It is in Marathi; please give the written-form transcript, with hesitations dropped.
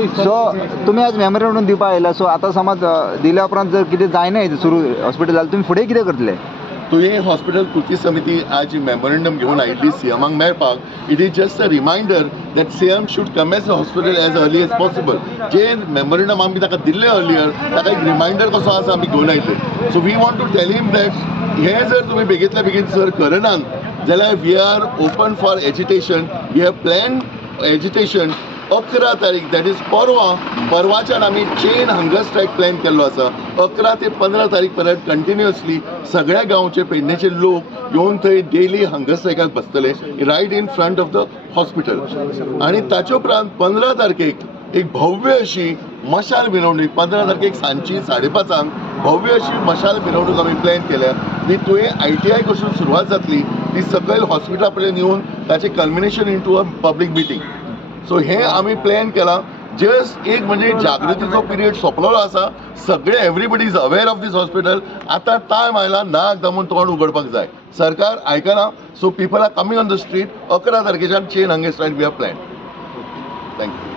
सो तुम्ही आज मेमोरेंडम दिवपा आयला. सो आता समज दिल्या उपरांत जर कितें जायना सुरू हॉस्पिटल जाल्यार तुमी फुडें कितें करतले? तुवें हॉस्पिटल कृती समिती आज मेमोरेंडम घेवन आयिल्ली सीएमाक मेळपाक. It is just a reminder that CM should come as a hospital as early as possible. जे मेमोरेंडम आमी ताका दिल्ले अर्लियर ताका एक रिमायंडर कसो आसा आमी घेवन आयिल्ले. So we want to tell him that हे जर तुमी बेगींतल्या बेगीन जर करनात जाल्यार we are open for agitation. We have plan agitation 11 तारीख दॅट इज परवाच्यान आमी चेन हंगर स्ट्रायक प्लॅन केल्लो आसा. 11 ते 15 तारीख पर्यंत कंटिन्युअसली सगळ्या गांवचे पेडणेचे लोक येवन थंय डेली हंगर स्ट्रायकाक बसतले right in front of the hospital. आनी ताचे उपरांत 15 तारखेक एक भव्य अशी मशाल मिरवणूक 15 तारखेक सांजची 5:30 भव्य अशी मशाल मिरवणूक आमी प्लॅन केल्या. ती तुवें ITI कडसून सुरवात जातली ती सकयल हॉस्पिटला पर्यंत येवन ताचें culmination into a public meeting. So हे आमी प्लॅन केला. जस्ट एक म्हणजे जागृतीचो पिरियड सोंपलेलो आसा. सगळे everybody is aware of this hospital. आतां टायम आयला नाक दामून तोंड उगडपाक जाय. सरकार आयकना. So people are coming on the street. 11 तारखेच्यान chain hunger strike we have plan. Thank you.